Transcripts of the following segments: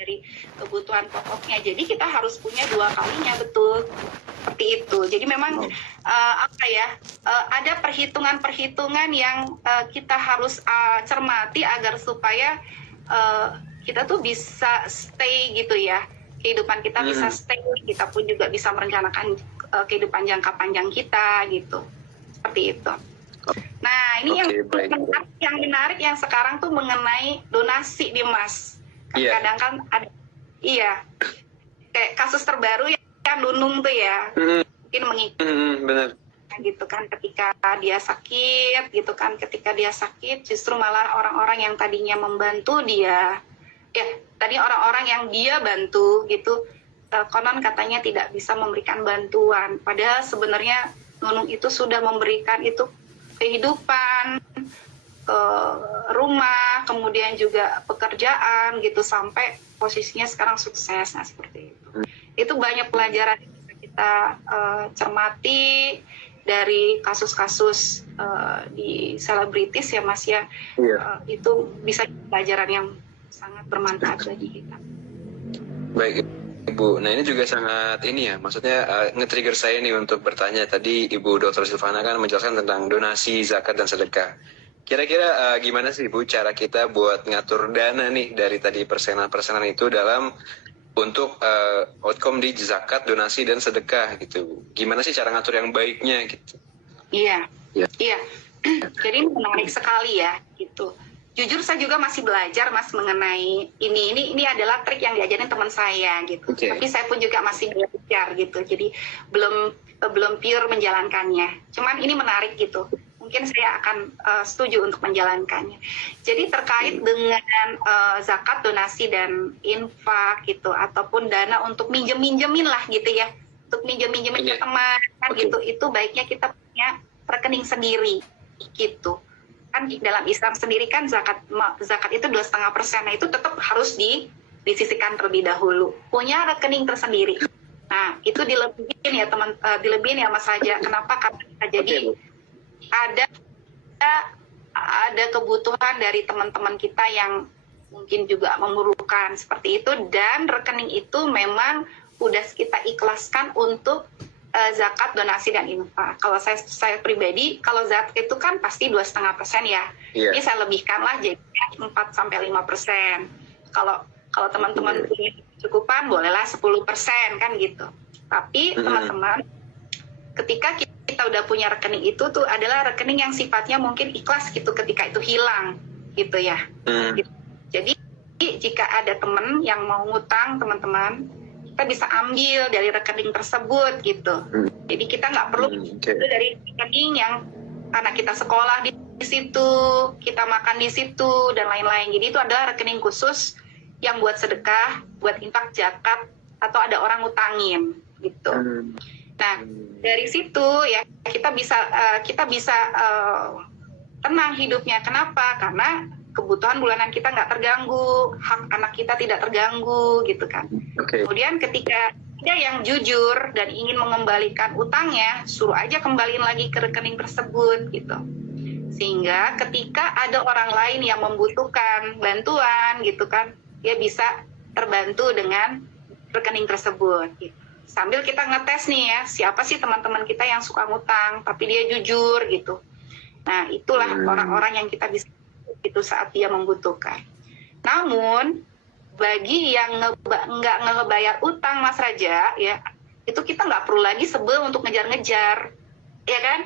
dari kebutuhan pokoknya. Jadi kita harus punya dua kalinya, betul seperti itu. Jadi memang ada perhitungan-perhitungan yang kita harus cermati agar supaya kita tuh bisa stay gitu ya, kehidupan kita bisa stay, kita pun juga bisa merencanakan kehidupan jangka panjang kita gitu, seperti itu. Nah ini yang menarik yang sekarang tuh mengenai donasi nih Mas. Kadang kan ada kayak kasus terbaru yang Nunung tuh ya, mungkin mengikuti benar. gitu kan, ketika dia sakit gitu kan, ketika dia sakit justru malah orang-orang yang tadinya membantu dia, tadi orang-orang yang dia bantu gitu, konon katanya tidak bisa memberikan bantuan, padahal sebenarnya Nunung itu sudah memberikan itu kehidupan, rumah, kemudian juga pekerjaan gitu, sampai posisinya sekarang sukses. Nah seperti itu. Itu banyak pelajaran yang bisa kita cermati dari kasus-kasus di selebritis ya Mas ya. Itu bisa pelajaran yang sangat bermanfaat bagi kita. Baik Ibu, nah ini juga sangat maksudnya nge-trigger saya nih untuk bertanya. Tadi Ibu Dr. Silvana kan menjelaskan tentang donasi, zakat, dan sedekah. Kira-kira gimana sih Ibu cara kita buat ngatur dana nih dari tadi persenan-persenan itu dalam untuk outcome di zakat, donasi, dan sedekah gitu. Gimana sih cara ngatur yang baiknya gitu? Iya. Jadi menarik sekali ya gitu. Jujur saya juga masih belajar Mas mengenai ini adalah trik yang diajarin teman saya gitu. Tapi saya pun juga masih belajar gitu. Jadi belum pure menjalankannya. Cuman ini menarik gitu. Mungkin saya akan setuju untuk menjalankannya. Jadi terkait dengan zakat, donasi, dan infak gitu, ataupun dana untuk minjemin lah gitu ya, untuk minjemin ke teman kan gitu, itu baiknya kita punya rekening sendiri gitu. Kan dalam Islam sendiri kan zakat itu 2,5%, nah itu tetap harus disisihkan terlebih dahulu, punya rekening tersendiri. Nah itu dilebihin ya dilebihin ya Mas Raja. Kenapa? Karena jadi ada kebutuhan dari teman-teman kita yang mungkin juga memerlukan seperti itu, dan rekening itu memang udah kita ikhlaskan untuk zakat, donasi, dan infak. Kalau saya pribadi, kalau zakat itu kan pasti 2,5% ya. Ini saya lebihkan lah jadi 4-5%. Kalau teman-teman punya cukupan bolehlah 10% kan gitu. Tapi teman-teman, ketika kita udah punya rekening itu tuh adalah rekening yang sifatnya mungkin ikhlas gitu ketika itu hilang gitu ya. Jadi jika ada teman yang mau ngutang, teman-teman, kita bisa ambil dari rekening tersebut gitu. Jadi kita nggak perlu dari rekening yang anak kita sekolah di situ, kita makan di situ, dan lain-lain. Jadi itu adalah rekening khusus yang buat sedekah, buat infak, zakat, atau ada orang ngutangin gitu. Nah dari situ ya kita bisa tenang hidupnya. Kenapa? Karena kebutuhan bulanan kita nggak terganggu, hak anak kita tidak terganggu gitu kan. Kemudian ketika ada yang jujur dan ingin mengembalikan utangnya, suruh aja kembaliin lagi ke rekening tersebut gitu. Sehingga ketika ada orang lain yang membutuhkan bantuan gitu kan, dia bisa terbantu dengan rekening tersebut gitu. Sambil kita ngetes nih ya, siapa sih teman-teman kita yang suka ngutang tapi dia jujur gitu. Nah itulah orang-orang yang kita bisa itu saat dia membutuhkan. Namun bagi yang nggak ngebayar utang Mas Raja ya, itu kita nggak perlu lagi sebel untuk ngejar-ngejar, ya kan?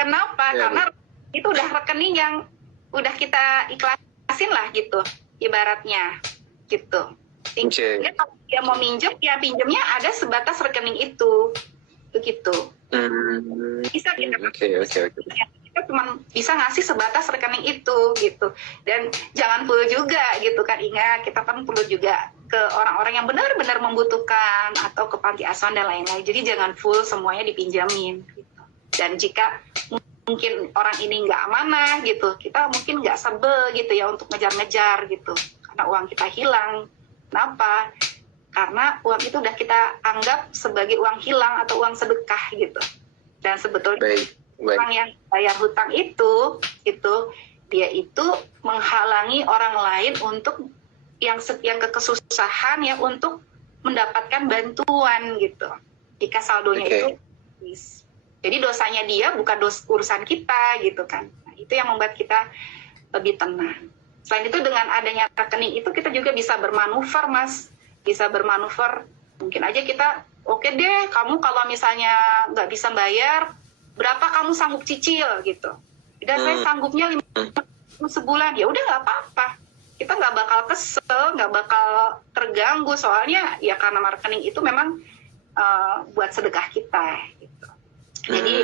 Kenapa? Karena itu udah rekening yang udah kita ikhlasin lah gitu, ibaratnya gitu. Sehingga kalau dia mau minjem, ya pinjemnya ada sebatas rekening itu, begitu. Bisa kita kita cuma bisa ngasih sebatas rekening itu gitu, dan jangan full juga gitu kan. Ingat kita kan perlu juga ke orang-orang yang benar-benar membutuhkan atau ke panti asuhan dan lain-lain. Jadi jangan full semuanya dipinjamin gitu. Dan jika mungkin orang ini nggak amanah gitu, kita mungkin nggak sebel gitu ya untuk ngejar-ngejar gitu karena uang kita hilang. Kenapa? Karena uang itu udah kita anggap sebagai uang hilang atau uang sedekah gitu. Dan sebetulnya orang yang bayar hutang itu dia itu menghalangi orang lain untuk yang kesusahan ya untuk mendapatkan bantuan gitu. Jika saldonya itu habis. Jadi dosanya dia bukan urusan kita gitu kan. Nah, itu yang membuat kita lebih tenang. Selain itu dengan adanya rekening itu kita juga bisa bermanuver, Mas. Bisa bermanuver. Mungkin aja kita, oke deh, kamu kalau misalnya nggak bisa bayar, berapa kamu sanggup cicil gitu. Dan saya sanggupnya 5 sebulan, ya udah nggak apa-apa. Kita nggak bakal kesel, nggak bakal terganggu, soalnya ya karena rekening itu memang buat sedekah kita. Gitu. Jadi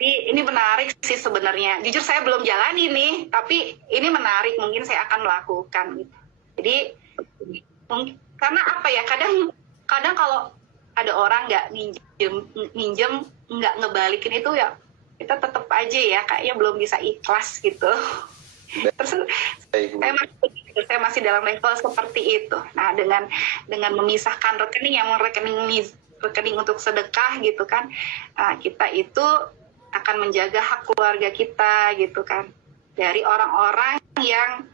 ini menarik sih sebenarnya. Jujur saya belum jalani nih, tapi ini menarik, mungkin saya akan melakukan. Gitu. Jadi karena apa ya? Kadang kalau ada orang nggak minjem nggak ngebalikin itu ya kita tetap aja ya kayaknya belum bisa ikhlas gitu. Terus saya masih dalam level seperti itu. Nah, dengan memisahkan rekening yang rekening untuk sedekah gitu kan, kita itu akan menjaga hak keluarga kita gitu kan dari orang-orang yang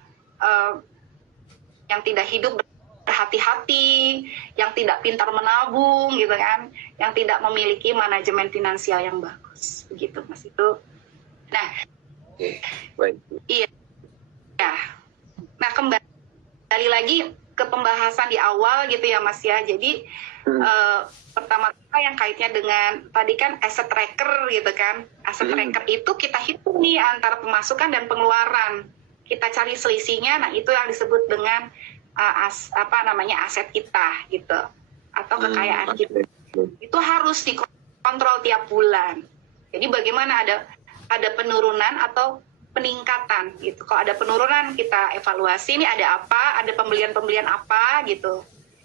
tidak hidup berhati-hati, yang tidak pintar menabung gitu kan, yang tidak memiliki manajemen finansial yang bagus begitu Mas itu. Nah, iya. Ya. Nah, kembali lagi ke pembahasan di awal gitu ya Mas ya. Jadi pertama-tama yang kaitnya dengan tadi kan asset tracker gitu kan. Asset tracker itu kita hitung nih antara pemasukan dan pengeluaran. Kita cari selisihnya, nah itu yang disebut dengan aset kita gitu. Atau kekayaan kita. Itu harus dikontrol tiap bulan. Jadi bagaimana ada penurunan atau peningkatan gitu. Kalau ada penurunan kita evaluasi ini ada apa, ada pembelian apa gitu.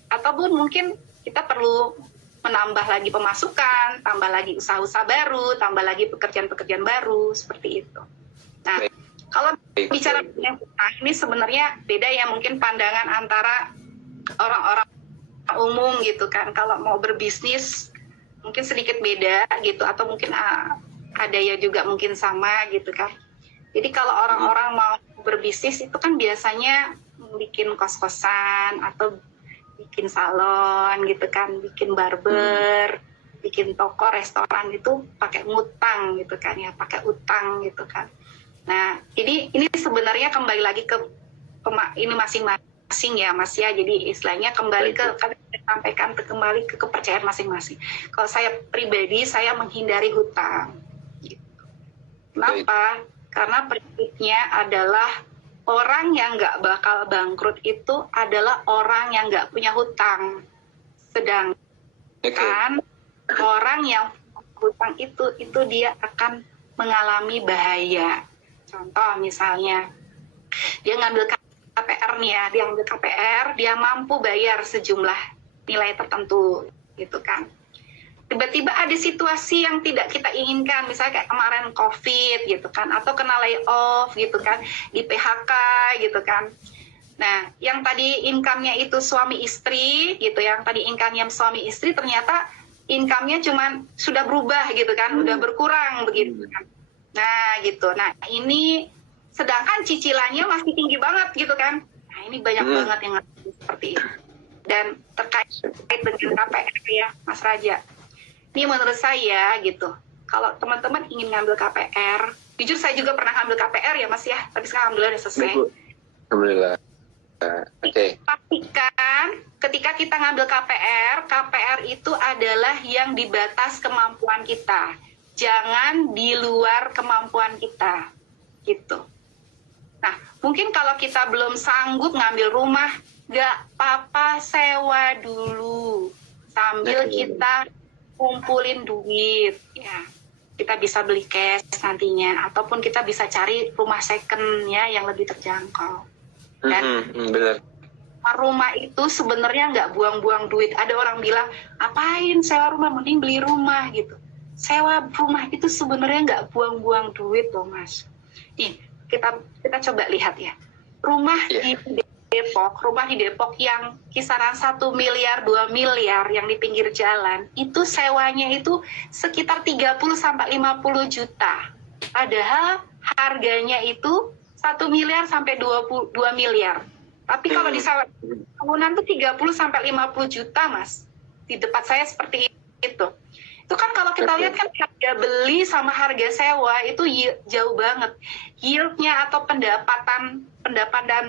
Ataupun mungkin kita perlu menambah lagi pemasukan, tambah lagi usaha-usaha baru, tambah lagi pekerjaan-pekerjaan baru seperti itu. Nah, kalau bicara ini sebenarnya beda ya mungkin pandangan antara orang-orang umum gitu kan. Kalau mau berbisnis mungkin sedikit beda gitu atau mungkin ada ya juga mungkin sama gitu kan. Jadi kalau orang-orang mau berbisnis itu kan biasanya bikin kos-kosan atau bikin salon gitu kan, bikin barber, bikin toko, restoran itu pakai ngutang gitu kan ya, pakai utang gitu kan. Nah, ini sebenarnya kembali lagi ke ini masing-masing ya Mas ya. Jadi istilahnya kembali kembali ke kepercayaan masing-masing. Kalau saya pribadi saya menghindari hutang. Gitu. Kenapa? Karena prinsipnya adalah orang yang nggak bakal bangkrut itu adalah orang yang nggak punya hutang. Sedangkan orang yang hutang itu dia akan mengalami bahaya. Contoh misalnya, dia ngambil KPR nih ya, dia ngambil KPR, dia mampu bayar sejumlah nilai tertentu gitu kan. Tiba-tiba ada situasi yang tidak kita inginkan, misalnya kayak kemarin COVID gitu kan, atau kena layoff gitu kan, di PHK gitu kan. Nah, yang tadi income-nya itu suami istri gitu, yang tadi income-nya suami istri ternyata income-nya cuman sudah berubah gitu kan, udah berkurang begitu kan. Nah, gitu. Nah, ini sedangkan cicilannya masih tinggi banget gitu kan. Nah, ini banyak banget yang seperti itu. Dan terkait dengan KPR ya, Mas Raja. Ini menurut saya gitu, kalau teman-teman ingin ngambil KPR, jujur saya juga pernah ngambil KPR ya Mas ya, tapi sekarang alhamdulillah udah selesai. Alhamdulillah. Oke. Pastikan ketika kita ngambil KPR itu adalah yang di batas kemampuan kita. Jangan di luar kemampuan kita, gitu. Nah, mungkin kalau kita belum sanggup ngambil rumah, nggak apa-apa sewa dulu sambil kita kumpulin duit ya, kita bisa beli cash nantinya ataupun kita bisa cari rumah second ya yang lebih terjangkau. Dan benar. Rumah itu sebenarnya nggak buang-buang duit. Ada orang bilang apain sewa rumah, mending beli rumah gitu. Sewa rumah itu sebenarnya nggak buang-buang duit loh Mas. Nih kita coba lihat ya, rumah di Depok yang kisaran 1 miliar 2 miliar yang di pinggir jalan itu sewanya itu sekitar 30 sampai 50 juta. Padahal harganya itu 1 miliar sampai 2 miliar. Tapi kalau di sewa tahunan tuh 30 sampai 50 juta, Mas. Di tempat saya seperti itu. Itu kan kalau kita lihat kan harga beli sama harga sewa itu jauh banget. Yield-nya atau pendapatan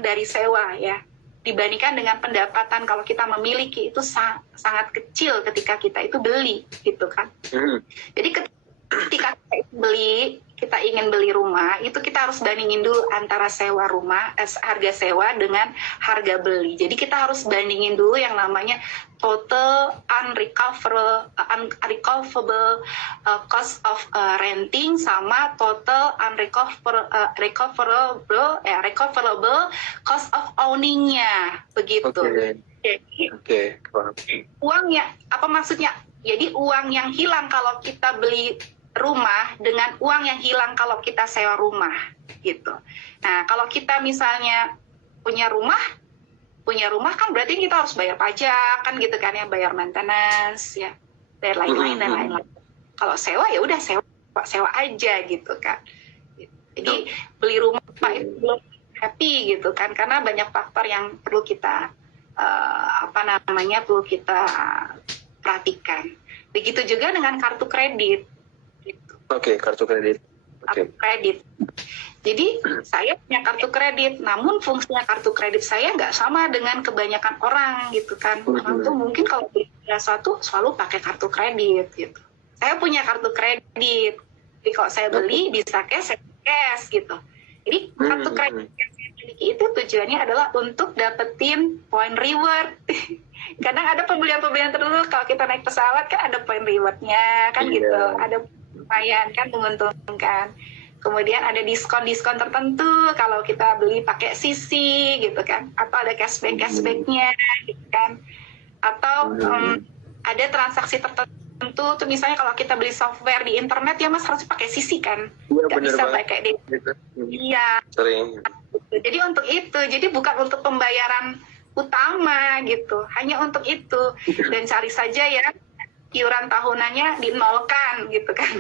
dari sewa ya, dibandingkan dengan pendapatan kalau kita memiliki itu sangat kecil ketika kita itu beli gitu kan. Jadi ketika kita ingin beli rumah, itu kita harus bandingin dulu antara sewa rumah, harga sewa dengan harga beli. Jadi kita harus bandingin dulu yang namanya total unrecoverable cost of renting sama total recoverable cost of owning-nya, begitu. Oke. Uangnya, apa maksudnya? Jadi uang yang hilang kalau kita beli rumah dengan uang yang hilang kalau kita sewa rumah gitu. Nah, kalau kita misalnya punya rumah kan berarti kita harus bayar pajak kan gitu kan ya, bayar maintenance ya, dan lain-lain. Kalau sewa ya udah sewa aja gitu kan. Jadi beli rumah itu belum happy gitu kan, karena banyak faktor yang perlu kita perlu kita perhatikan. Begitu juga dengan kartu kredit. Oke, kartu kredit. Kartu kredit. Jadi saya punya kartu kredit, namun fungsinya kartu kredit saya nggak sama dengan kebanyakan orang gitu kan. Orang tuh mungkin kalau beli sesuatu selalu pakai kartu kredit gitu. Saya punya kartu kredit, jadi kalau saya beli bisa cash gitu. Jadi kartu kredit yang saya miliki itu tujuannya adalah untuk dapetin point reward. Kadang ada pembelian-pembelian tertentu kalau kita naik pesawat kan ada point rewardnya kan gitu, ada lumayan kan, menguntungkan. Kemudian ada diskon-diskon tertentu kalau kita beli pakai CC gitu kan, atau ada cashback-nya gitu kan, atau ada transaksi tertentu tuh, misalnya kalau kita beli software di internet ya Mas harus pakai CC kan, nggak bisa pakai di iya. Sering. Jadi untuk itu, jadi bukan untuk pembayaran utama gitu, hanya untuk itu. Dan cari saja ya iuran tahunannya dinolkan gitu kan.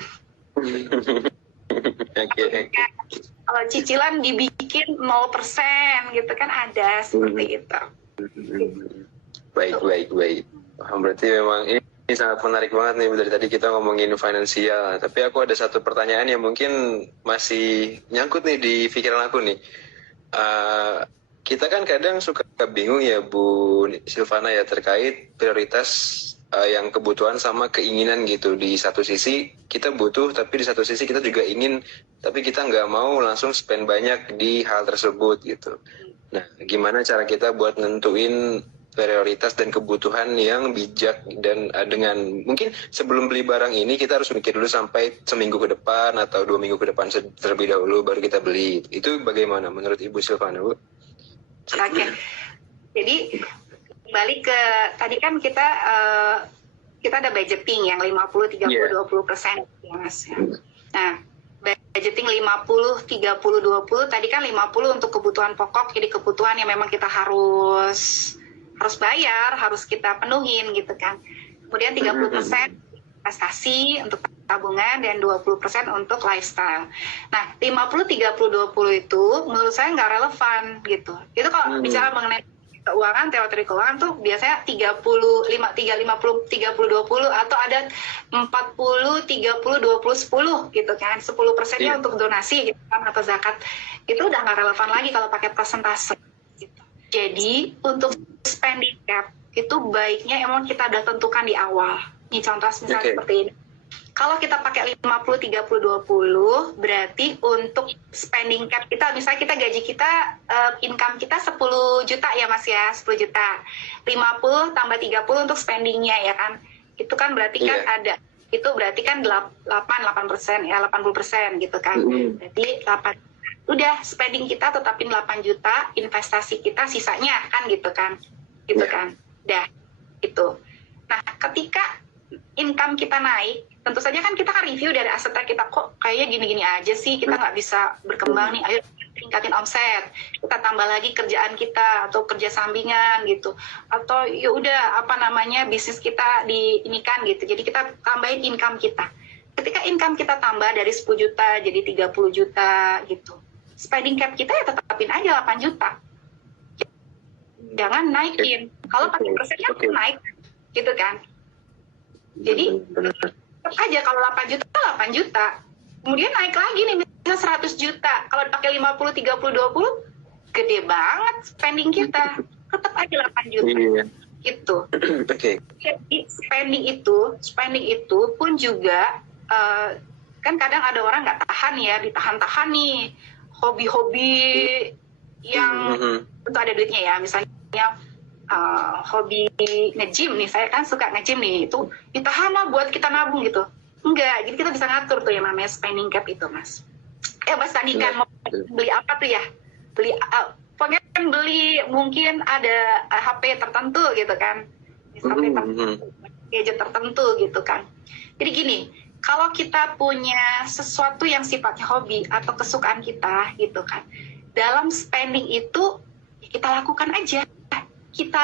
Kalau cicilan dibikin 0% gitu kan, ada seperti itu. Baik. Berarti memang ini sangat menarik banget nih, dari tadi kita ngomongin finansial. Tapi aku ada satu pertanyaan yang mungkin masih nyangkut nih di pikiran aku nih. Kita kan kadang suka bingung ya Bu Silvana ya, terkait prioritas yang kebutuhan sama keinginan gitu. Di satu sisi kita butuh, tapi di satu sisi kita juga ingin, tapi kita nggak mau langsung spend banyak di hal tersebut gitu. Nah, gimana cara kita buat nentuin prioritas dan kebutuhan yang bijak, dan dengan mungkin sebelum beli barang ini kita harus mikir dulu sampai seminggu ke depan atau 2 minggu ke depan terlebih dahulu baru kita beli. Itu bagaimana menurut Ibu Silvana, Bu? Oke. Jadi balik ke tadi kan kita ada budgeting yang 50, 30, 20% ya Mas. Nah, budgeting 50, 30, 20 tadi kan 50 untuk kebutuhan pokok, jadi kebutuhan yang memang kita harus bayar, harus kita penuhin gitu kan. Kemudian 30% investasi untuk tabungan dan 20% untuk lifestyle. Nah, 50, 30, 20 itu menurut saya nggak relevan gitu. Itu kalau bicara mengenai keuangan, teori keuangan tuh biasanya 30, 50, 30, 20 atau ada 40, 30, 20, 10 gitu kan. 10%-nya untuk donasi gitu kan, atau zakat. Itu udah nggak relevan lagi kalau pakai persentase gitu. Jadi untuk spending cap itu baiknya emang kita udah tentukan di awal. Ini contoh misalnya seperti ini. Kalau kita pakai 50, 30, 20, berarti untuk spending cap kita, misalnya kita gaji kita, income kita 10 juta ya Mas ya, 10 juta. 50 tambah 30 untuk spendingnya ya kan. Itu kan berarti kan ada, itu berarti kan 8% ya, 80% gitu kan. Berarti 8. Udah spending kita tetapin 8 juta, investasi kita sisanya kan gitu kan. Gitu kan. Dah, itu. Nah, ketika income kita naik, tentu saja kan kita kan review dari asetnya kita, kok kayaknya gini-gini aja sih, kita nggak bisa berkembang nih, ayo tingkatin omset, kita tambah lagi kerjaan kita atau kerja sampingan gitu, atau ya udah bisnis kita diinikan gitu, jadi kita tambahin income kita. Ketika income kita tambah dari 10 juta jadi 30 juta gitu, spending cap kita ya tetapin aja 8 juta jangan naikin. Kalau pakai persen kan naik, gitu kan. Jadi tetap aja kalau 8 juta 8 juta. Kemudian naik lagi nih bisa 100 juta. Kalau pakai 50 30 20 gede banget spending kita. Tetap aja 8 juta. Gitu. Oke. Jadi spending itu pun juga kan kadang ada orang nggak tahan ya, ditahan-tahan nih hobi-hobi yang tentu ada duitnya ya, misalnya hobi nge-gym nih, saya kan suka nge-gym nih, itu ditahan lah buat kita nabung gitu. Enggak, jadi kita bisa ngatur tuh yang namanya spending cap itu, Mas. Mas tadi kan mau beli apa tuh ya? Pokoknya kan beli mungkin ada HP tertentu gitu kan, gadget tertentu gitu kan. Jadi gini, kalau kita punya sesuatu yang sifatnya hobi atau kesukaan kita gitu kan, dalam spending itu ya kita lakukan aja, kita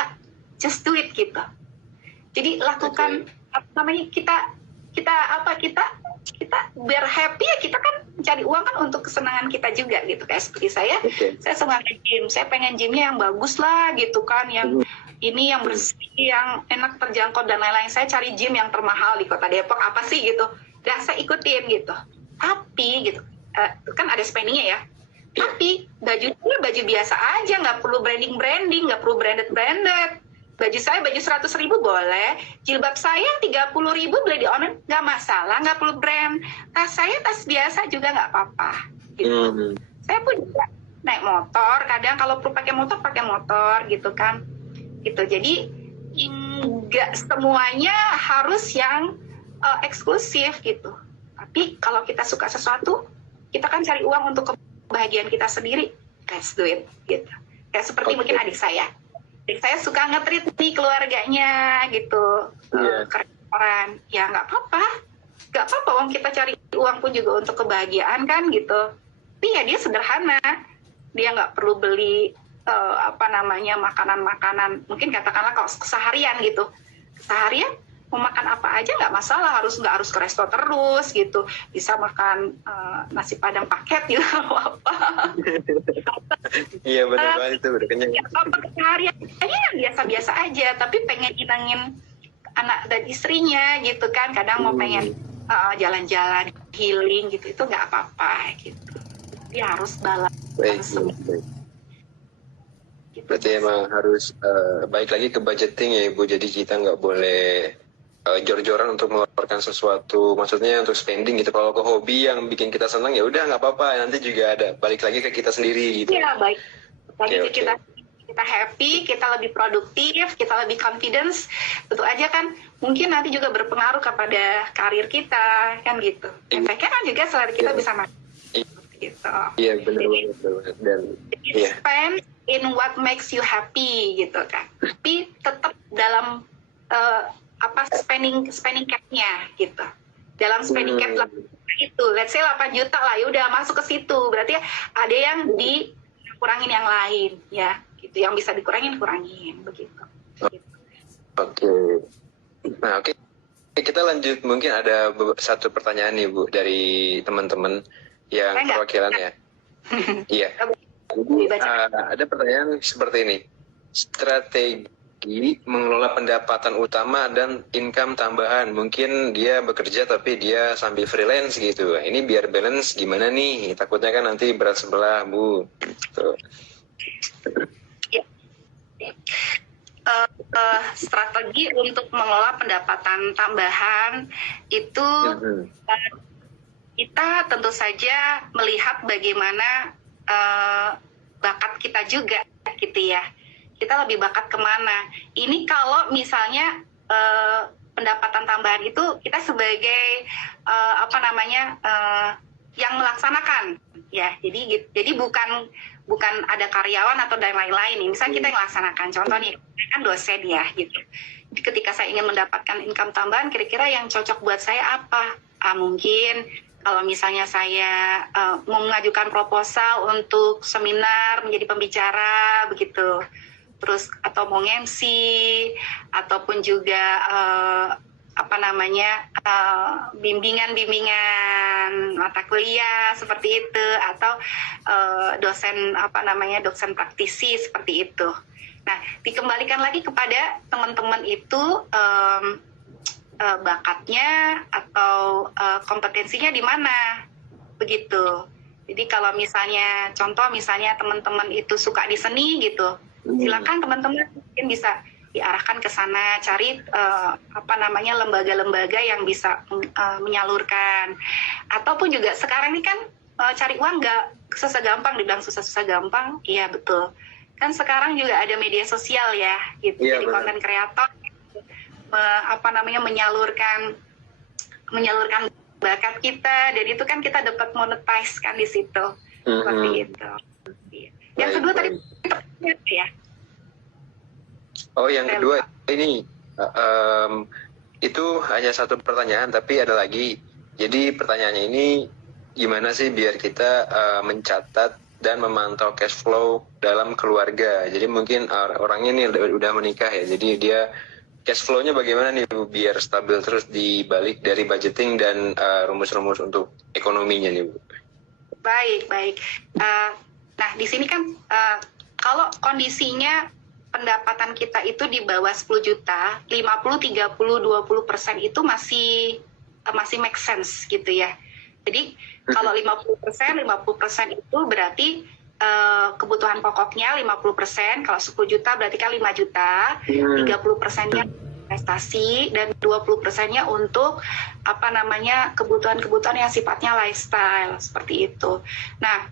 just do it gitu. Jadi lakukan apa namanya, kita biar happy ya, kita kan cari uang kan untuk kesenangan kita juga gitu. Kayak seperti saya suka nge-gym, saya pengen gymnya yang bagus lah gitu kan, yang ini yang bersih, yang enak terjangkau dan lain-lain. Saya cari gym yang termahal di Kota Depok apa sih gitu, dan saya ikutin gitu. Tapi gitu kan ada spendingnya ya. Tapi bajunya baju biasa aja, nggak perlu branding, nggak perlu branded. Baju saya baju 100.000 boleh, jilbab saya 30.000 beli di online nggak masalah, nggak perlu brand. Tas saya tas biasa juga nggak apa-apa. Gitu. Saya pun juga naik motor, kadang kalau perlu pakai motor gitu kan. Gitu. Jadi nggak semuanya harus yang eksklusif gitu. Tapi kalau kita suka sesuatu, kita kan cari uang untuk kebahagiaan kita sendiri, let's do it gitu. Kayak seperti mungkin adik saya suka nge-treat nih keluarganya gitu, ke restoran, ya nggak apa-apa, wong kita cari uang pun juga untuk kebahagiaan kan gitu. Tapi ya dia sederhana, dia nggak perlu beli makanan-makanan, mungkin katakanlah kalau keseharian mau makan apa aja nggak masalah, nggak harus ke resto terus gitu, bisa makan nasi padang paket gitu apa. Iya benar banget, itu udah kenyang. Ya, apa kesehariannya yang biasa-biasa aja, tapi pengen nyenengin anak dan istrinya gitu kan, kadang mau pengen jalan-jalan healing gitu, itu nggak apa-apa gitu. Dia harus balance semua. Gitu. Berarti emang harus baik lagi ke budgeting ya Ibu, jadi kita nggak boleh jor-joran untuk mengeluarkan sesuatu, maksudnya untuk spending gitu. Kalau ke hobi yang bikin kita senang ya udah nggak apa-apa, nanti juga ada balik lagi ke kita sendiri gitu. Iya baik. Kita happy, kita lebih produktif, kita lebih confidence, tentu aja kan mungkin nanti juga berpengaruh kepada karir kita kan gitu. Efeknya kan juga selain kita bisa makan. Gitu. Iya benar banget. Dan spend in what makes you happy gitu kan. Tapi tetap dalam spending cap-nya gitu. Dalam spending cap itu, let's say 8 juta lah, ya udah masuk ke situ. Berarti ada yang dikurangin yang lain ya, gitu. Yang bisa kurangin begitu. Oke. Nah, oke. Kita lanjut, mungkin ada satu pertanyaan nih Bu dari teman-teman yang perwakilan ya. Iya. Ada pertanyaan seperti ini. Strategi mengelola pendapatan utama dan income tambahan. Mungkin dia bekerja tapi dia sambil freelance gitu. Ini biar balance gimana nih? Takutnya kan nanti berat sebelah, Bu. Tuh. Strategi untuk mengelola pendapatan tambahan itu kita tentu saja melihat bagaimana bakat kita juga gitu ya. Kita lebih bakat kemana. Ini kalau misalnya pendapatan tambahan itu kita sebagai yang melaksanakan ya. Jadi bukan ada karyawan atau dan lain-lain. Misalnya kita yang melaksanakan. Contoh nih, saya kan dosen ya gitu. Jadi ketika saya ingin mendapatkan income tambahan, kira-kira yang cocok buat saya apa? Mungkin kalau misalnya saya mau mengajukan proposal untuk seminar menjadi pembicara begitu. Terus atau mau MC ataupun juga bimbingan mata kuliah seperti itu, atau dosen dosen praktisi seperti itu. Nah, dikembalikan lagi kepada teman-teman itu bakatnya atau kompetensinya di mana, begitu. Jadi kalau misalnya contoh misalnya teman-teman itu suka di seni gitu, silakan teman-teman mungkin bisa diarahkan ke sana, cari lembaga-lembaga yang bisa menyalurkan. Ataupun juga sekarang ini kan cari uang nggak susah gampang, dibilang susah-susah gampang, iya betul. Kan sekarang juga ada media sosial ya, gitu. Iya, jadi konten kreator menyalurkan bakat kita, dan itu kan kita dapat monetize kan di situ, seperti itu. Yang kedua tadi ya. Oh, yang kedua ini itu hanya satu pertanyaan, tapi ada lagi. Jadi pertanyaannya ini gimana sih biar kita mencatat dan memantau cash flow dalam keluarga. Jadi mungkin orangnya nih udah menikah ya, jadi dia cash flow-nya bagaimana nih Bu, biar stabil terus di balik dari budgeting dan rumus-rumus untuk ekonominya nih Bu. Baik. Nah, di sini kan kalau kondisinya pendapatan kita itu di bawah 10 juta, 50, 30, 20% itu masih make sense gitu ya. Jadi kalau 50% itu berarti kebutuhan pokoknya 50%, kalau 10 juta berarti kan 5 juta, 30%-nya investasi dan 20%-nya untuk kebutuhan-kebutuhan yang sifatnya lifestyle seperti itu. Nah,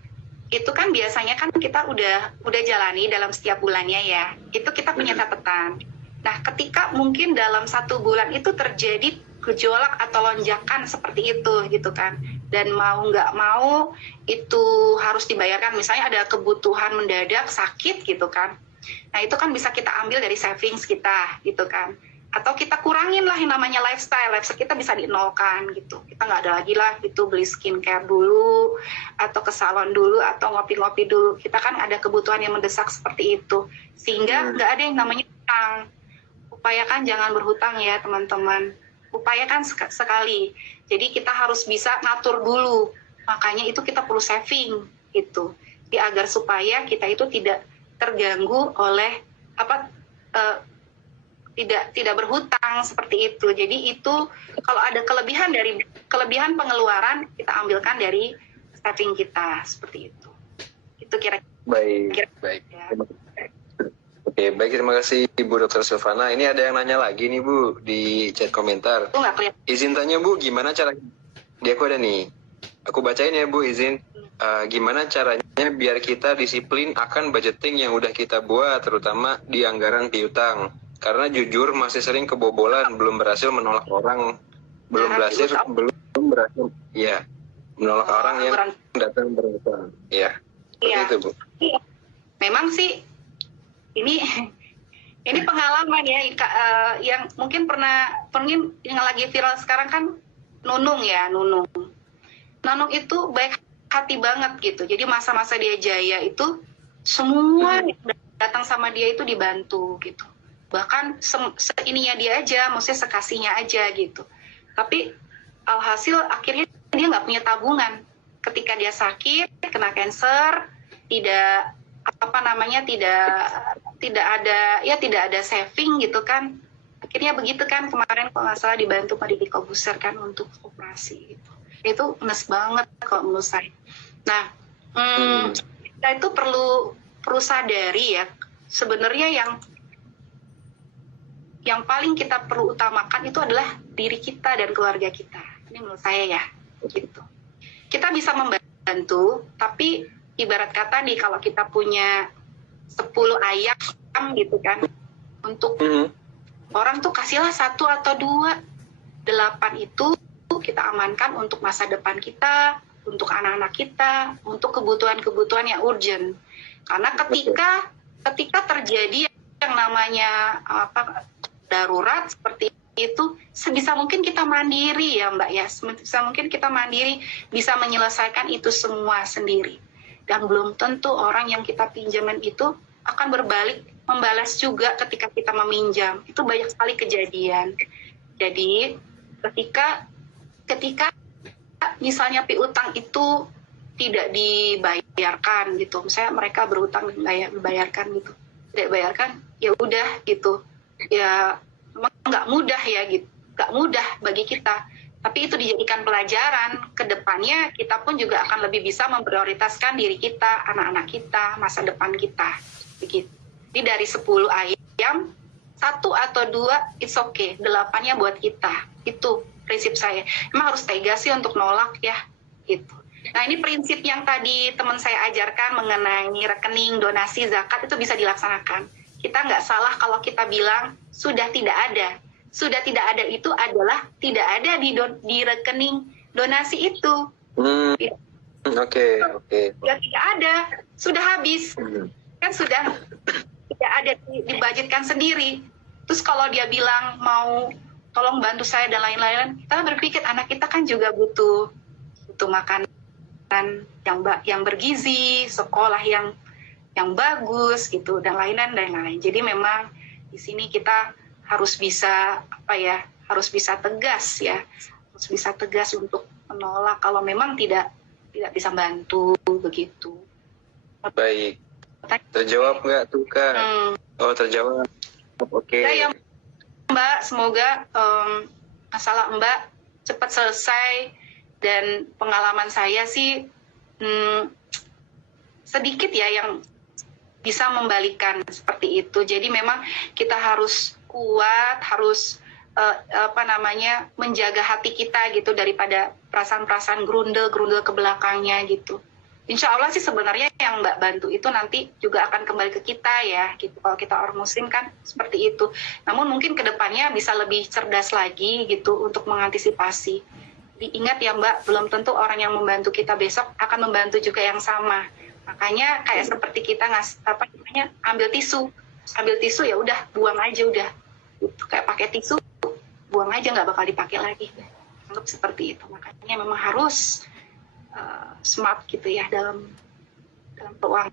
itu kan biasanya kan kita udah jalani dalam setiap bulannya ya. Itu kita punya catatan. Nah, ketika mungkin dalam 1 bulan itu terjadi gejolak atau lonjakan seperti itu gitu kan, dan mau nggak mau itu harus dibayarkan, misalnya ada kebutuhan mendadak sakit gitu kan, nah itu kan bisa kita ambil dari savings kita gitu kan, atau kita kurangin lah yang namanya lifestyle kita bisa dinolkan gitu, kita nggak ada lagi lah itu beli skincare dulu atau ke salon dulu atau ngopi-ngopi dulu, kita kan ada kebutuhan yang mendesak seperti itu, sehingga nggak ada yang namanya hutang. Upayakan jangan berhutang ya teman-teman, upayakan sekali. Jadi kita harus bisa ngatur dulu. Makanya itu kita perlu saving itu. Agar supaya kita itu tidak terganggu oleh tidak berhutang seperti itu. Jadi itu kalau ada kelebihan pengeluaran kita ambilkan dari saving kita seperti itu. Itu kira-kira. Baik. Ya. Oke, baik, terima kasih Ibu Dr. Silvana. Ini ada yang nanya lagi nih Bu di chat komentar. Izin tanya Bu, gimana caranya? Dia aku ada nih. Aku bacain ya Bu, izin. Gimana caranya biar kita disiplin akan budgeting yang udah kita buat, terutama di anggaran piutang. Karena jujur masih sering kebobolan, belum berhasil menolak orang, belum berhasil ya, menolak orang yang datang berhutang. Ya, seperti itu Bu. Iya. Memang sih ini pengalaman ya, yang mungkin yang lagi viral sekarang kan Nunung itu baik hati banget gitu. Jadi masa-masa dia jaya itu semua yang datang sama dia itu dibantu gitu. Bahkan seininya dia aja, maksudnya sekasihnya aja gitu. Tapi alhasil akhirnya dia nggak punya tabungan. Ketika dia sakit, kena cancer, tidak ada saving gitu kan. Akhirnya begitu kan, kemarin kalau nggak salah dibantu Pak Didi Kobuser kan untuk operasi gitu. Itu enes banget kalau menurut saya. Nah, kita itu perlu sadari ya, sebenarnya yang paling kita perlu utamakan itu adalah diri kita dan keluarga kita. Ini menurut saya ya, gitu. Kita bisa membantu, tapi ibarat kata nih, kalau kita punya 10 ayam gitu kan, untuk orang tuh kasihlah 1 atau 2, 8 itu kita amankan untuk masa depan kita, untuk anak-anak kita, untuk kebutuhan-kebutuhan yang urgent. Karena ketika terjadi yang namanya darurat seperti itu, sebisa mungkin kita mandiri ya Mbak ya, sebisa mungkin kita mandiri, bisa menyelesaikan itu semua sendiri. Dan belum tentu orang yang kita pinjaman itu akan berbalik membalas juga ketika kita meminjam. Itu banyak sekali kejadian. Jadi ketika misalnya piutang itu tidak dibayarkan gitu, misalnya mereka berutang dibayarkan gitu, tidak dibayarkan, ya udah gitu. Ya memang nggak mudah ya gitu, nggak mudah bagi kita. Tapi itu dijadikan pelajaran, ke depannya kita pun juga akan lebih bisa memprioritaskan diri kita, anak-anak kita, masa depan kita. Begitu. Jadi dari 10 ayam, 1 atau 2, it's okay. 8-nya buat kita. Itu prinsip saya. Emang harus tegas sih untuk nolak ya. Gitu. Nah ini prinsip yang tadi teman saya ajarkan mengenai rekening, donasi, zakat itu bisa dilaksanakan. Kita nggak salah kalau kita bilang sudah tidak ada. Sudah tidak ada itu adalah tidak ada di rekening donasi itu. Oke. Sudah tidak ada, sudah habis. Kan sudah tidak ada dibudgetkan sendiri. Terus kalau dia bilang mau tolong bantu saya dan lain-lain, kita berpikir anak kita kan juga butuh makanan yang bergizi, sekolah yang bagus gitu dan lain-lain. Jadi memang di sini kita harus bisa harus bisa tegas ya, harus bisa tegas untuk menolak kalau memang tidak bisa bantu begitu. Baik. Terjawab nggak tuh Kak? Oh terjawab. Oke. Ya Mbak, semoga masalah Mbak cepat selesai dan pengalaman saya sih sedikit ya yang bisa membalikan seperti itu. Jadi memang kita harus kuat, harus menjaga hati kita gitu daripada perasaan-perasaan grundel ke belakangnya gitu. Insya Allah sih sebenarnya yang Mbak bantu itu nanti juga akan kembali ke kita ya gitu. Kalau kita orang muslim kan seperti itu. Namun mungkin kedepannya bisa lebih cerdas lagi gitu untuk mengantisipasi. Diingat ya Mbak, belum tentu orang yang membantu kita besok akan membantu juga yang sama. Makanya kayak seperti kita ambil tisu ya udah buang aja udah. Gitu. Kayak pakai tisu buang aja nggak bakal dipakai lagi. Anggap seperti itu. Makanya memang harus smart gitu ya dalam keuangan.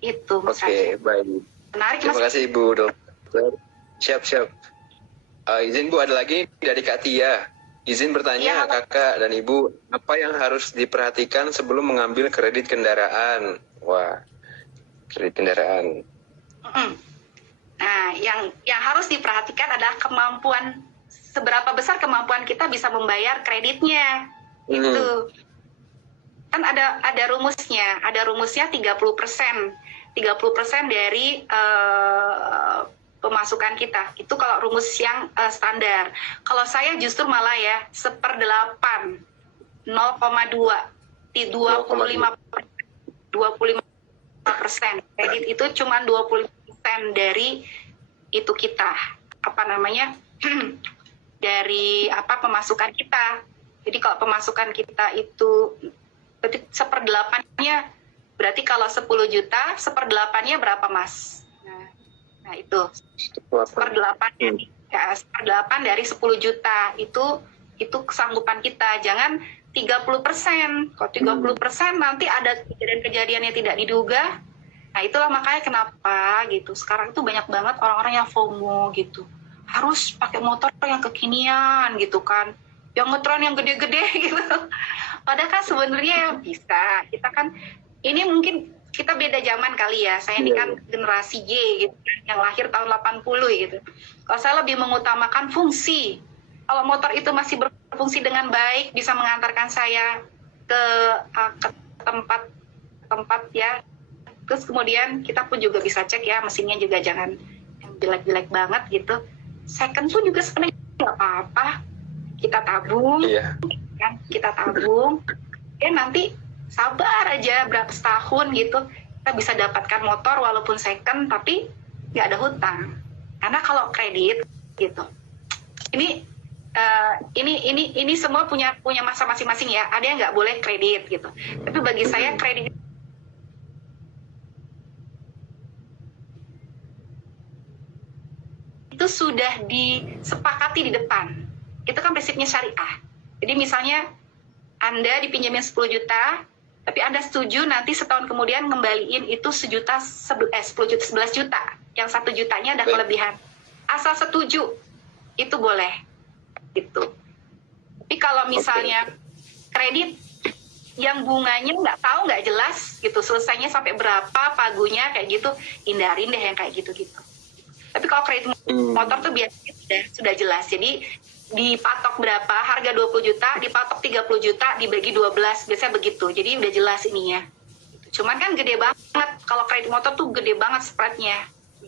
Itu Mas. Oke, baik. Menarik Terima Mas. kasih Ibu Dokter. Siap. Izin Bu, ada lagi dari Kak Tia. Izin bertanya Kakak dan Ibu, apa yang harus diperhatikan sebelum mengambil kredit kendaraan? Wah, kredit kendaraan. Nah, yang harus diperhatikan adalah seberapa besar kemampuan kita bisa membayar kreditnya. Itu kan ada rumusnya 30%. 30% dari pemasukan kita. Itu kalau rumus yang standar. Kalau saya justru malah ya 1/8, 0,2 di 25%. Kredit itu cuma 25% dari itu kita dari pemasukan kita. Jadi kalau pemasukan kita itu berarti 1/8-nya, berarti kalau 10 juta 1/8-nya berapa Mas? Nah itu 1/8 ya, 1/8 dari 10 juta itu kesanggupan kita. Jangan 30%. Kalau 30% nanti ada kejadian-kejadian yang tidak diduga. Nah itulah makanya kenapa gitu sekarang itu banyak banget orang-orang yang FOMO gitu, harus pakai motor yang kekinian gitu kan, yang ngetron yang gede-gede gitu. Padahal kan sebenarnya bisa, kita kan ini mungkin kita beda zaman kali ya. Saya ini kan generasi Y gitu, yang lahir tahun 80 gitu. Kalau saya lebih mengutamakan fungsi. Kalau motor itu masih berfungsi dengan baik, bisa mengantarkan saya ke tempat ya. Terus kemudian kita pun juga bisa cek ya, mesinnya juga jangan yang jelek-jelek banget gitu. Second pun juga sebenarnya nggak apa-apa. Kita tabung, kan? Kita tabung. Ya nanti sabar aja berapa setahun gitu, kita bisa dapatkan motor walaupun second tapi nggak ada hutang. Karena kalau kredit gitu, ini semua punya masa masing-masing ya. Ada yang nggak boleh kredit gitu. Tapi bagi saya kredit itu sudah disepakati di depan. Itu kan prinsipnya syariah. Jadi misalnya Anda dipinjemin 10 juta, tapi Anda setuju nanti setahun kemudian ngembaliin itu 10 juta, 11 juta. Yang 1 jutanya ada kelebihan. Asal setuju, itu boleh. Gitu. Tapi kalau misalnya kredit, yang bunganya nggak jelas gitu, selesainya sampai berapa pagunya kayak gitu, hindarin deh yang kayak gitu-gitu. Tapi kalau kredit motor tuh biasanya sudah jelas. Jadi dipatok berapa, harga 20 juta, dipatok 30 juta, dibagi 12, biasanya begitu. Jadi udah jelas ininya. Cuman kan gede banget, kalau kredit motor tuh gede banget spreadnya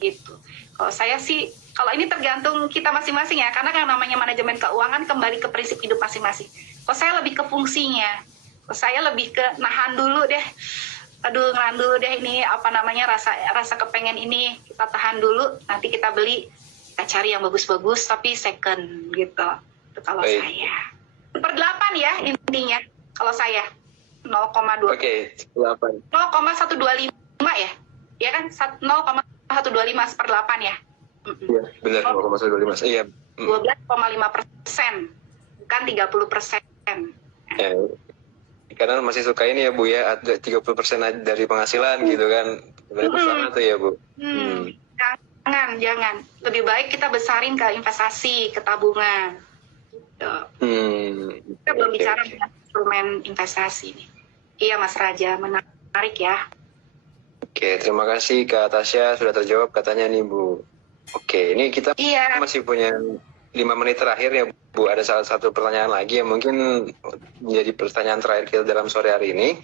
gitu. Kalau saya sih, kalau ini tergantung kita masing-masing ya, karena kan namanya manajemen keuangan kembali ke prinsip hidup masing-masing. Kalau saya lebih ke fungsinya, kalau saya lebih ke nahan dulu deh, nahan dulu deh ini apa namanya, rasa kepengen ini kita tahan dulu, nanti kita beli, kita cari yang bagus-bagus tapi second gitu. Itu kalau saya. Per 8 ya intinya kalau saya 0,2. Oke, 8. 0,125 ya. Ya kan 0,125 per 8 ya. Iya, benar 0,125. Iya. 12,5%, bukan 30%. Ya, karena masih suka ini ya Bu ya, ada 30% dari penghasilan gitu kan. Dari perusahaan tuh ya Bu. Jangan. Lebih baik kita besarin ke investasi, ke tabungan. Gitu. Kita belum bicara tentang instrumen investasi nih. Iya Mas Raja, menarik ya. Oke, terima kasih Kak Tasya sudah terjawab katanya nih Bu. Oke, ini kita masih punya 5 menit terakhir ya Bu. Ada salah satu pertanyaan lagi yang mungkin menjadi pertanyaan terakhir kita dalam sore hari ini.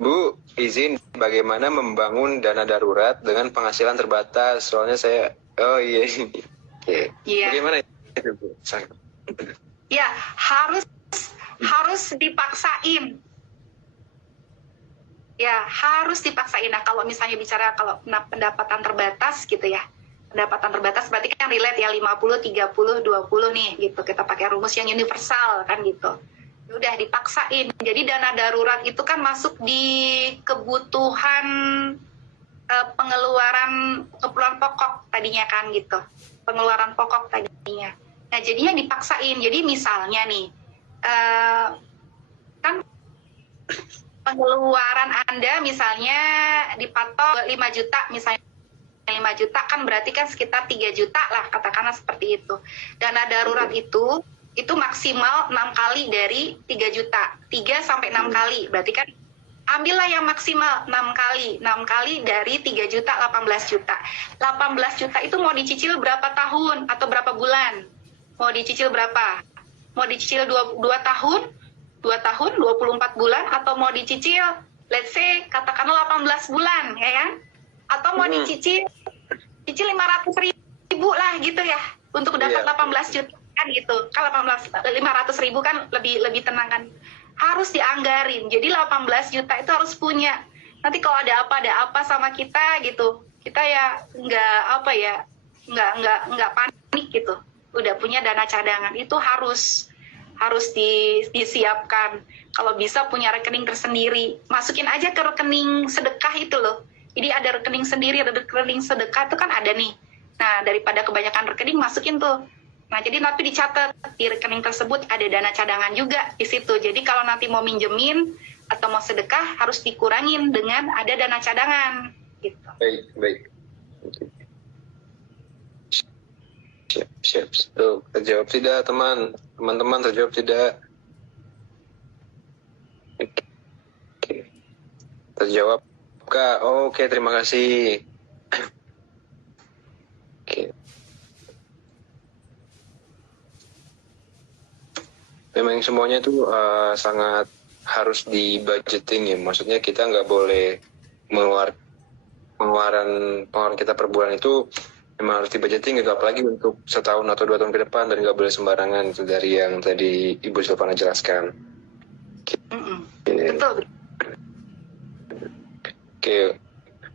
Bu, izin bagaimana membangun dana darurat dengan penghasilan terbatas? Soalnya saya, Oke. Bagaimana itu Bu? Ya, harus dipaksain. Ya, harus dipaksain. Nah, kalau misalnya bicara kalau pendapatan terbatas gitu ya. Pendapatan terbatas berarti kan relate ya 50, 30, 20 nih gitu. Kita pakai rumus yang universal kan gitu. Udah dipaksain. Jadi dana darurat itu kan masuk di kebutuhan pengeluaran pokok tadinya kan gitu. Pengeluaran pokok tadinya. Nah, jadinya dipaksain. Jadi misalnya nih kan pengeluaran Anda misalnya dipatok 5 juta misalnya, 5 juta kan berarti kan sekitar 3 juta lah katakanlah seperti itu. Dana darurat itu maksimal 6 kali dari 3 juta, 3 sampai 6 kali, berarti kan ambillah yang maksimal 6 kali dari 3 juta 18 juta. 18 juta itu mau dicicil berapa tahun atau berapa bulan? Mau dicicil berapa? Mau dicicil 2 tahun? 2 tahun, 24 bulan, atau mau dicicil, let's say, katakanlah 18 bulan, ya kan? Atau mau dicicil 500.000 lah gitu ya, untuk dapat 18 juta kan gitu. Kalau 500.000 kan lebih tenang kan. Harus dianggarin, jadi 18 juta itu harus punya. Nanti kalau ada apa sama kita gitu, kita ya nggak panik gitu. Udah punya dana cadangan, itu harus disiapkan. Kalau bisa punya rekening tersendiri, masukin aja ke rekening sedekah itu loh. Jadi ada rekening sendiri, ada rekening sedekah itu kan ada nih. Nah, daripada kebanyakan rekening, masukin tuh. Nah, jadi nanti dicatat di rekening tersebut ada dana cadangan juga di situ. Jadi kalau nanti mau minjemin atau mau sedekah harus dikurangin dengan ada dana cadangan gitu. Baik. Siap. Tuh, terjawab tidak teman-teman terjawab tidak? Oke. Terjawab Kak. Oke, terima kasih. Oke. Memang semuanya tuh sangat harus di budgeting ya. Maksudnya kita nggak boleh pengeluaran kita per bulan itu memang harus di budgeting gitu, apalagi untuk setahun atau 2 tahun ke depan, dan nggak boleh sembarangan. Itu dari yang tadi Ibu Silvana jelaskan. Betul. Oke,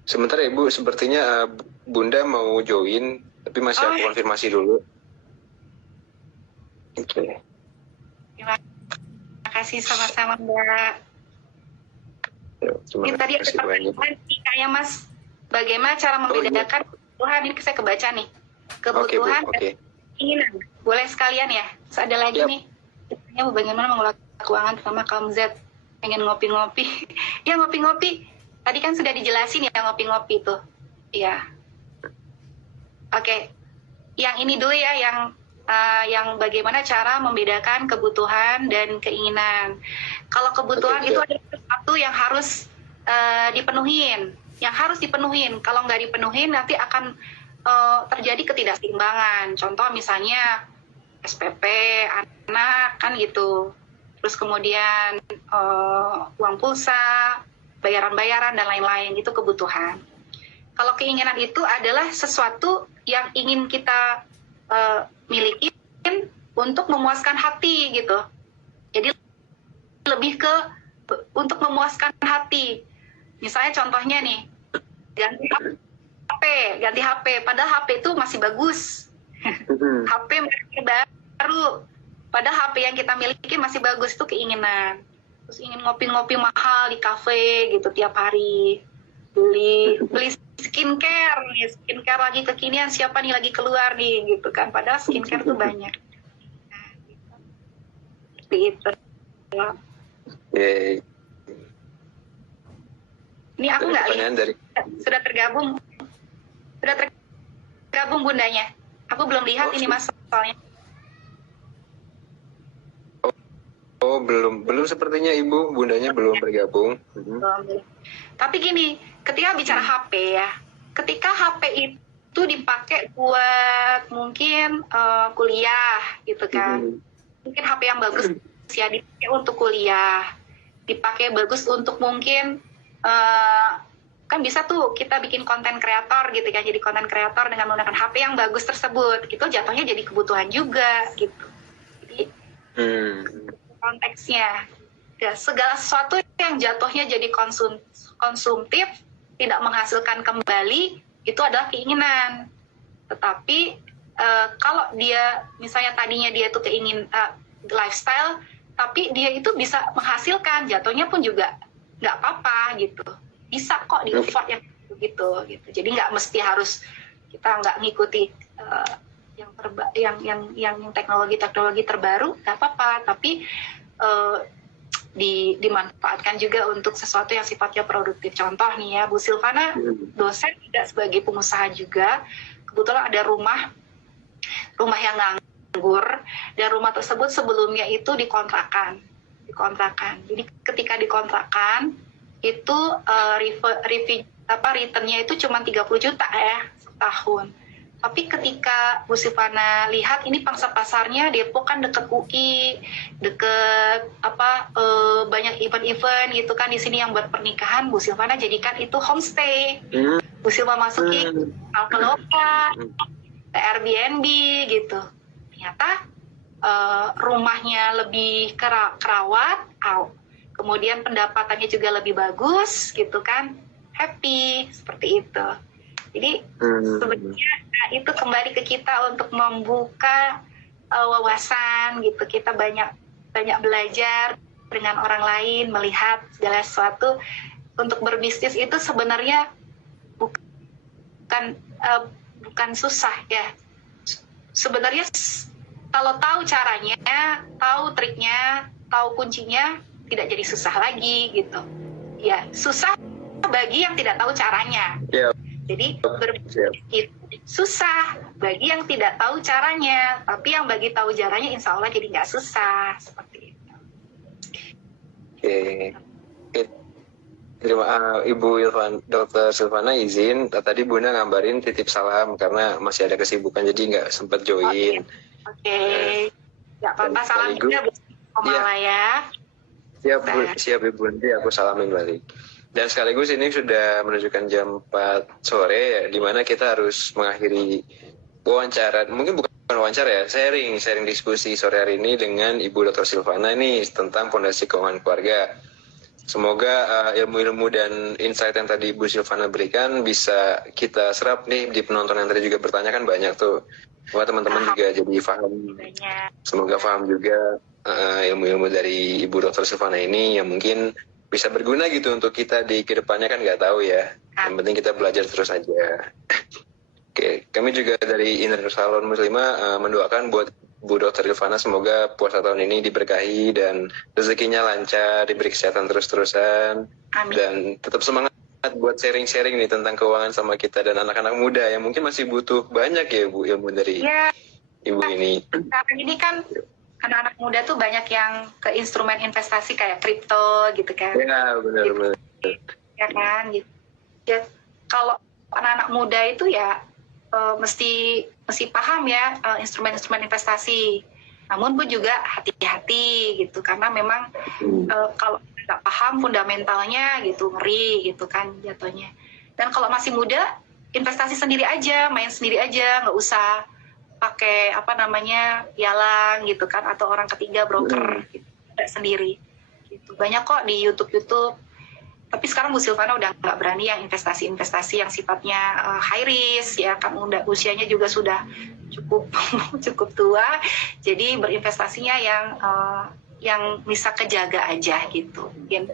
sebentar Ibu, sepertinya Bunda mau join, tapi masih aku konfirmasi dulu. Oke. Terima kasih sama-sama Mbak. Ini tadi ada pertanyaan kayak Mas, bagaimana cara membedakan kebutuhan, ini saya kebaca nih, kebutuhan dan keinginan. Boleh sekalian ya. Terus ada lagi nih, bagaimana mengelola keuangan sama kaum Z, pengen ngopi-ngopi. Ya ngopi-ngopi, tadi kan sudah dijelasin ya ngopi-ngopi itu. Iya. Oke, yang ini dulu ya, yang bagaimana cara membedakan kebutuhan dan keinginan. Kalau kebutuhan itu sesuatu yang harus dipenuhin. Yang harus dipenuhin. Kalau nggak dipenuhin nanti akan terjadi ketidakseimbangan. Contoh misalnya SPP anak kan gitu. Terus kemudian uang pulsa, bayaran-bayaran dan lain-lain, itu kebutuhan. Kalau keinginan itu adalah sesuatu yang ingin kita miliki untuk memuaskan hati gitu. Jadi lebih ke untuk memuaskan hati. Misalnya contohnya nih, ganti HP, padahal HP itu masih bagus. HP baru, padahal HP yang kita miliki masih bagus, itu keinginan. Terus ingin ngopi-ngopi mahal di kafe gitu tiap hari, beli skincare lagi kekinian, siapa nih lagi keluar nih gitu kan, padahal skincare tuh banyak. Gitu. Ini aku nggak lihat dari... sudah tergabung bundanya. Aku belum lihat ini Mas soalnya. Oh, belum sepertinya Ibu, bundanya belum bergabung. Tapi gini, ketika bicara HP ya, ketika HP itu dipakai buat mungkin kuliah gitu kan, mungkin HP yang bagus ya dipakai untuk kuliah, dipakai bagus untuk mungkin kan bisa tuh kita bikin konten kreator gitu kan, jadi konten kreator dengan menggunakan HP yang bagus tersebut, itu jatuhnya jadi kebutuhan juga gitu. Jadi konteksnya ya, segala sesuatu yang jatuhnya jadi konsumtif, tidak menghasilkan kembali, itu adalah keinginan. Tetapi kalau dia misalnya tadinya dia tuh keingin lifestyle, tapi dia itu bisa menghasilkan, jatuhnya pun juga nggak apa-apa gitu, bisa kok di afford yang gitu. Jadi nggak mesti harus kita nggak ngikuti yang teknologi terbaru, nggak apa-apa, tapi dimanfaatkan juga untuk sesuatu yang sifatnya produktif. Contoh nih ya, Bu Silvana dosen juga sebagai pengusaha juga, kebetulan ada rumah yang nganggur, dan rumah tersebut sebelumnya itu dikontrakan. Jadi ketika dikontrakan itu returnnya itu cuma 30 juta ya setahun. Tapi ketika Bu Silvana lihat ini pangsa pasarnya Depok kan deket UI, deket banyak event-event gitu kan di sini yang buat pernikahan, Bu Silvana jadikan itu homestay. Bu Silvana masukin Traveloka, Airbnb gitu. Ternyata rumahnya lebih kerawat, kemudian pendapatannya juga lebih bagus gitu kan, happy seperti itu. Jadi sebenarnya itu kembali ke kita untuk membuka wawasan gitu. Kita banyak belajar dengan orang lain, melihat segala sesuatu. Untuk berbisnis itu sebenarnya bukan susah ya. Sebenarnya kalau tahu caranya, tahu triknya, tahu kuncinya, tidak jadi susah lagi gitu. Ya, susah bagi yang tidak tahu caranya. Jadi berbisnis itu susah bagi yang tidak tahu caranya, tapi yang bagi tahu caranya insya Allah jadi nggak susah, seperti itu. Terima Ibu Dr. Silvana izin, tadi Bunda ngabarin titip salam karena masih ada kesibukan jadi nggak sempat join. Oke. Nggak apa-apa, salam juga buat Malaya. Siap Ibu, nanti aku salamin balik. Dan sekaligus ini sudah menunjukkan jam 4 sore ya, di mana kita harus mengakhiri wawancara, mungkin bukan wawancara ya, sharing diskusi sore hari ini dengan Ibu Dr. Silvana ini tentang Fondasi Keuangan Keluarga. Semoga ilmu-ilmu dan insight yang tadi Ibu Silvana berikan bisa kita serap nih di penonton yang tadi juga bertanya kan banyak tuh. Semoga teman-teman juga jadi paham. Semoga paham juga ilmu-ilmu dari Ibu Dr. Silvana ini yang mungkin bisa berguna gitu untuk kita di kedepannya, kan nggak tahu ya. Yang penting kita belajar terus aja. Oke, kami juga dari Inner Salon Muslimah mendoakan buat Bu Dr. Silvana semoga puasa tahun ini diberkahi dan rezekinya lancar, diberi kesehatan terus-terusan. Amin. Dan tetap semangat buat sharing-sharing nih tentang keuangan sama kita dan anak-anak muda yang mungkin masih butuh banyak ya Bu ilmu dari Ibu ini. Sekarang ini kan anak-anak muda tuh banyak yang ke instrumen investasi kayak kripto gitu kan. Ya, benar-benar. Ya kan gitu. Ya kalau anak-anak muda itu ya mesti paham ya instrumen-instrumen investasi. Namun pun juga hati-hati gitu karena memang kalau nggak paham fundamentalnya gitu ngeri gitu kan jatuhnya. Dan kalau masih muda investasi sendiri aja, main sendiri aja, nggak usah pakai pialang gitu kan atau orang ketiga broker gitu, sendiri gitu. Banyak kok di YouTube. Tapi sekarang Bu Silvana udah nggak berani yang investasi yang sifatnya high risk ya kan, usianya juga sudah cukup tua, jadi berinvestasinya yang bisa kejaga aja gitu. Mungkin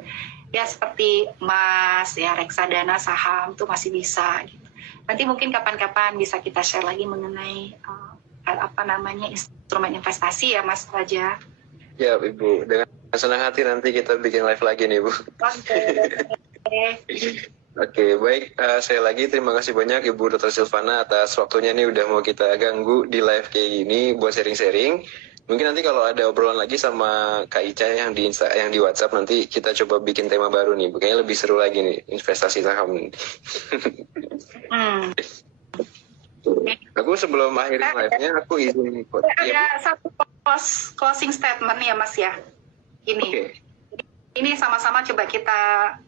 ya seperti emas ya, reksadana, saham tuh masih bisa gitu. Nanti mungkin kapan-kapan bisa kita share lagi mengenai instrumen investasi ya Mas Raja. Ya Ibu, dengan senang hati nanti kita bikin live lagi nih Bu. Oke, baik. Saya lagi terima kasih banyak Ibu Dr. Silvana atas waktunya nih udah mau kita ganggu di live kayak gini buat sharing-sharing. Mungkin nanti kalau ada obrolan lagi sama Kak Ica yang di WhatsApp, nanti kita coba bikin tema baru nih. Kayaknya lebih seru lagi nih investasi saham. Aku sebelum akhirin live-nya aku izin ada satu closing statement ya Mas ya. Ini sama-sama coba kita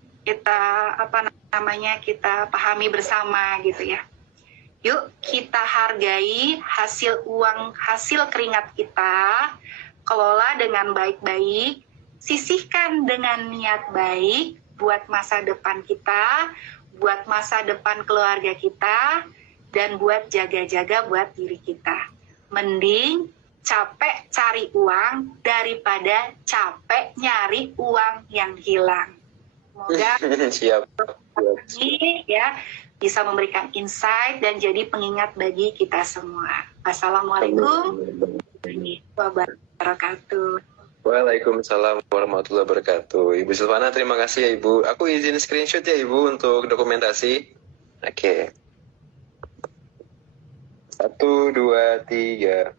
pahami bersama gitu ya. Yuk kita hargai hasil keringat kita, kelola dengan baik-baik, sisihkan dengan niat baik buat masa depan kita, buat masa depan keluarga kita, dan buat jaga-jaga buat diri kita. Mending capek cari uang daripada capek nyari uang yang hilang. Semoga siap. Ini ya bisa memberikan insight dan jadi pengingat bagi kita semua. Wassalamualaikum warahmatullahi wabarakatuh. Waalaikumsalam warahmatullahi wabarakatuh. Ibu Silvana, terima kasih ya Ibu. Aku izin screenshot ya Ibu untuk dokumentasi. Oke. 1, 2, 3.